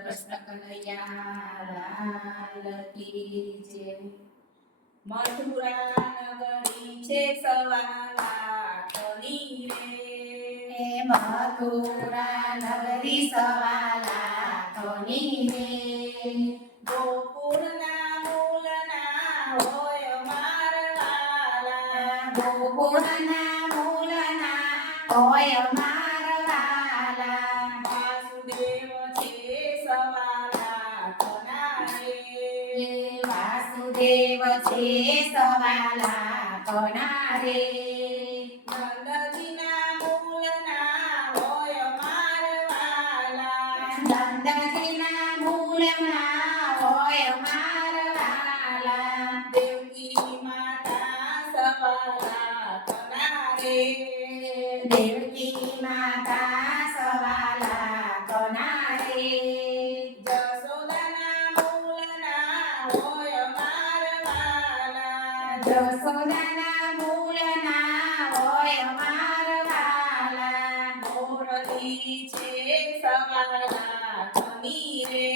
કૃષ્ણ કનૈયા લાલ કી જય. મથુરા નગરી છે સવા લાખની રે, મથુરા નગરી સવા લાખની રે. ગોકુળના મૂલના હોય મારવાલા, ગોકુળના મૂળના હોય મારવાલા. વાસુદેવ છે સવા લાખના રે, વાસુદેવ છે સવા લાખના રે. નંદજીના મૂલના હોય મારવાલા, નંદજીના મૂળના હોય મારવાલા. દેવકી માતા સવા લાખના રે, દેવકી માતા સવા લાખના રે. જશોદાના મૂલના હોય મારવાલા, જશોદાના મૂળના હોય મારવાલા. મોરલી છે સવા લાખની રે,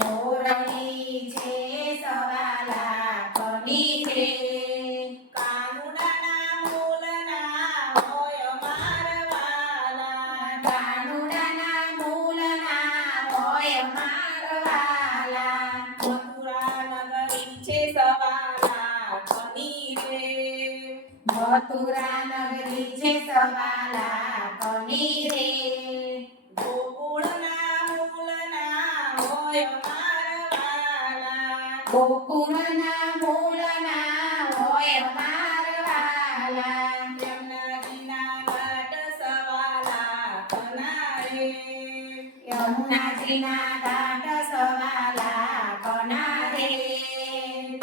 મોરલી છે સવા લાખની રે. કાનુડાના મૂલના હોય મારવાલા, કાનુડાના મૂળના હોય મારવાલા. મથુરા નગરી છે સવા લાખની રે, મથુરા નગરી છે સવા લાખની રે. ગોકુળના મૂલના હોય મારવાલા, ગોકુળના મૂળના હોય મારવાલા. યમુનાજીના ઘાટ સવા લાખના રે, યમુનાજીના ઘાટ સવા લાખના રે.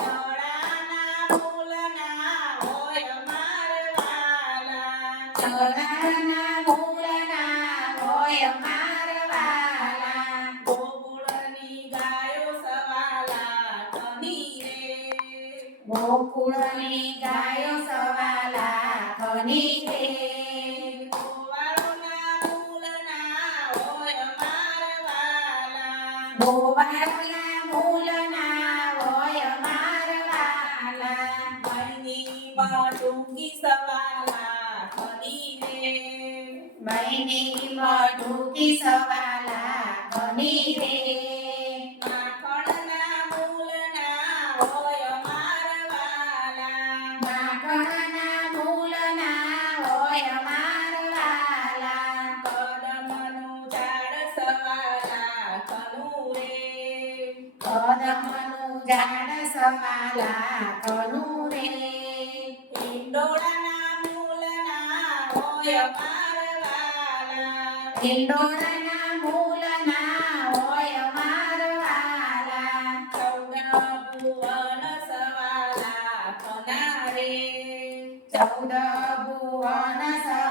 તળાના મૂલના હોય મારવાલા, તળાના મૂળના હોય મારવાલા. ગોકુળની ગાયો સવા લાખની રે, ગોકુળની ગાયો સવા લાખની રે. ગોવાળોના મૂલના હોય મારવાલા, ગોવાળના મૂળના હોય મારવાલા. મહીની બટુકી સવા લાખની રે, મહિની મઢુકી સવા લાખની રે. માખણના મૂલના હોય મારવાલા, માખણના મૂળના હોય મારવાલા. કદમનું ઝાડ સવા લાખનું રે, કદમનું ઝાડ સવા લાખનું રે. હિંડોળાના મૂલના હોય મારવાલા, હિંડોળાના મૂળના હોય મારવાલા. 14 ભુવન સવા લાખના રે, 14 ભુવન સવા